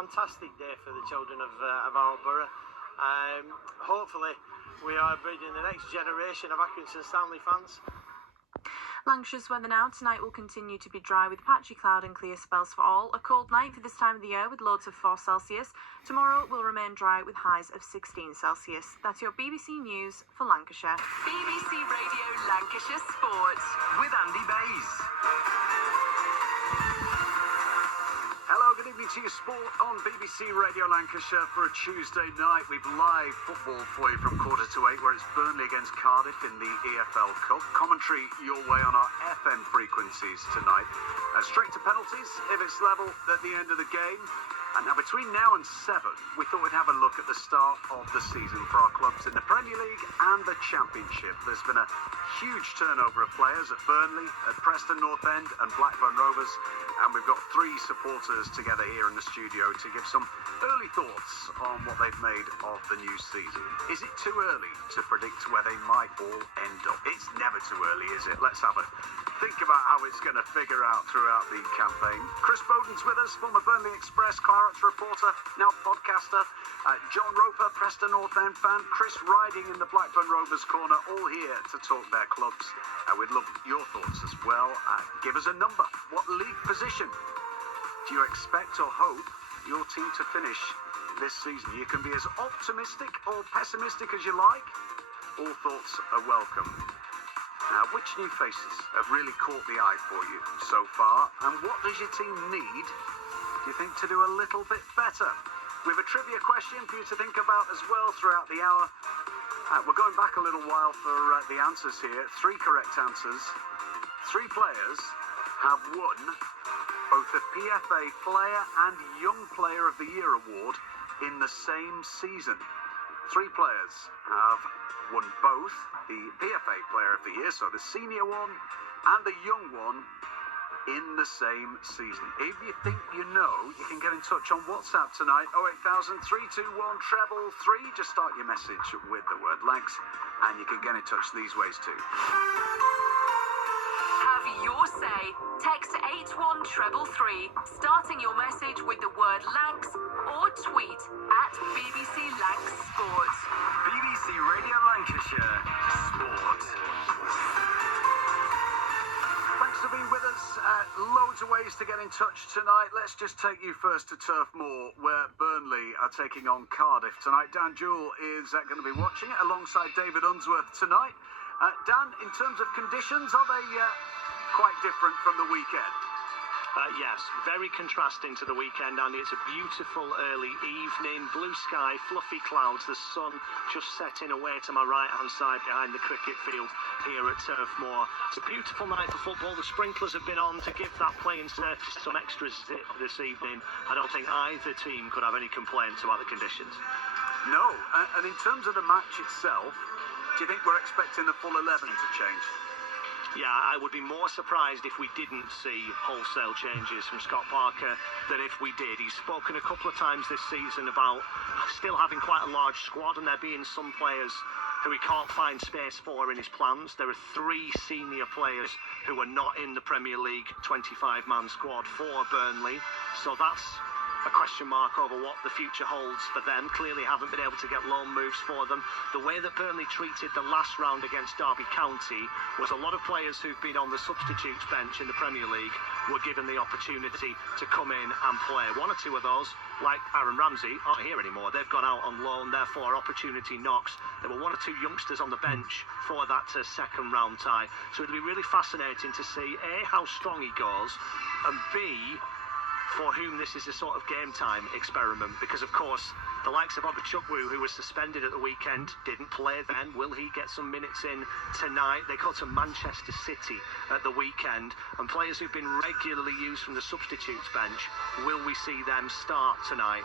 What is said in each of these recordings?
fantastic day for the children of our borough. Hopefully we are breeding the next generation of Accrington Stanley fans. Lancashire's weather now. Tonight will continue to be dry with patchy cloud and clear spells for all. A cold night for this time of the year with lows of 4 Celsius. Tomorrow will remain dry with highs of 16 Celsius. That's your BBC News for Lancashire. BBC Radio Lancashire Sport with Andy Bays. Hello, good evening to you, sport on BBC Radio Lancashire for a Tuesday night. We've live football for you from 7:45, where it's Burnley against Cardiff in the EFL Cup. Commentary your way on our FM frequencies tonight. Straight to penalties if it's level at the end of the game. And now between now and 7, we thought we'd have a look at the start of the season for our clubs in the Premier League and the Championship. There's been a huge turnover of players at Burnley, at Preston North End and Blackburn Rovers. And we've got 3 supporters together here in the studio to give some early thoughts on what they've made of the new season. Is it too early to predict where they might all end up? It's never too early, is it? Let's have a think about how it's going to figure out throughout the campaign. Chris Bowden's with us, former Burnley Express Clarets reporter, now podcaster. John Roper, Preston North End fan. Chris Riding in the Blackburn Rovers corner, all here to talk their clubs. We'd love your thoughts as well. Give us a number. What league position do you expect or hope your team to finish this season? You can be as optimistic or pessimistic as you like. All thoughts are welcome. Now, which new faces have really caught the eye for you so far? And what does your team need, do you think, to do a little bit better? We have a trivia question for you to think about as well throughout the hour. We're going back a little while for the answers here. 3 correct answers. 3 players have won both the PFA Player and Young Player of the Year award in the same season. 3 players have won both the PFA Player of the Year, so the senior one and the young one, in the same season. If you think you know, you can get in touch on WhatsApp tonight, 08000 321 333. Just start your message with the word Lancs, and you can get in touch these ways too. Have your say. Text 81333, starting your message with the word Lancs, or tweet at BBC Lancs Sport. BBC Radio Lancashire Sport. Thanks for being with us. Loads of ways to get in touch tonight. Let's just take you first to Turf Moor, where Burnley are taking on Cardiff tonight. Dan Jewell is going to be watching it alongside David Unsworth tonight. Dan, in terms of conditions, are they quite different from the weekend? Yes, very contrasting to the weekend, Andy. It's a beautiful early evening, blue sky, fluffy clouds, the sun just setting away to my right-hand side behind the cricket field here at Turf Moor. It's a beautiful night for football. The sprinklers have been on to give that playing surface some extra zip this evening. I don't think either team could have any complaints about the conditions. No, and in terms of the match itself, do you think we're expecting the full 11 to change? Yeah, I would be more surprised if we didn't see wholesale changes from Scott Parker than if we did. He's spoken a couple of times this season about still having quite a large squad and there being some players who he can't find space for in his plans. There are 3 senior players who are not in the Premier League 25-man squad for Burnley. So that's a question mark over what the future holds for them. Clearly haven't been able to get loan moves for them. The way that Burnley treated the last round against Derby County was a lot of players who've been on the substitutes bench in the Premier League were given the opportunity to come in and play. 1 or 2 of those, like Aaron Ramsey, aren't here anymore. They've gone out on loan, therefore opportunity knocks. There were 1 or 2 youngsters on the bench for that second round tie. So it'll be really fascinating to see A, how strong he goes, and B, for whom this is a sort of game time experiment, because of course the likes of Obachukwu, who was suspended at the weekend, didn't play then. Will he get some minutes in tonight? They go to Manchester City at the weekend, and players who've been regularly used from the substitutes bench, will we see them start tonight?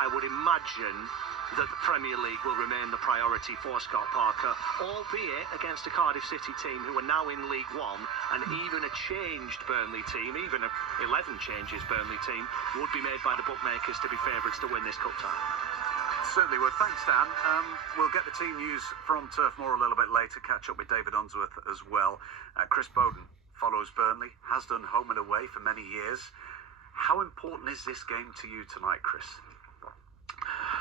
I would imagine that the Premier League will remain the priority for Scott Parker, albeit against a Cardiff City team who are now in League One, and even a changed Burnley team, even a 11 changes Burnley team, would be made by the bookmakers to be favourites to win this cup tie. Certainly would. Thanks, Dan. We'll get the team news from Turf Moor a little bit later, catch up with David Unsworth as well. Chris Bowden follows Burnley, has done home and away for many years. How important is this game to you tonight, Chris?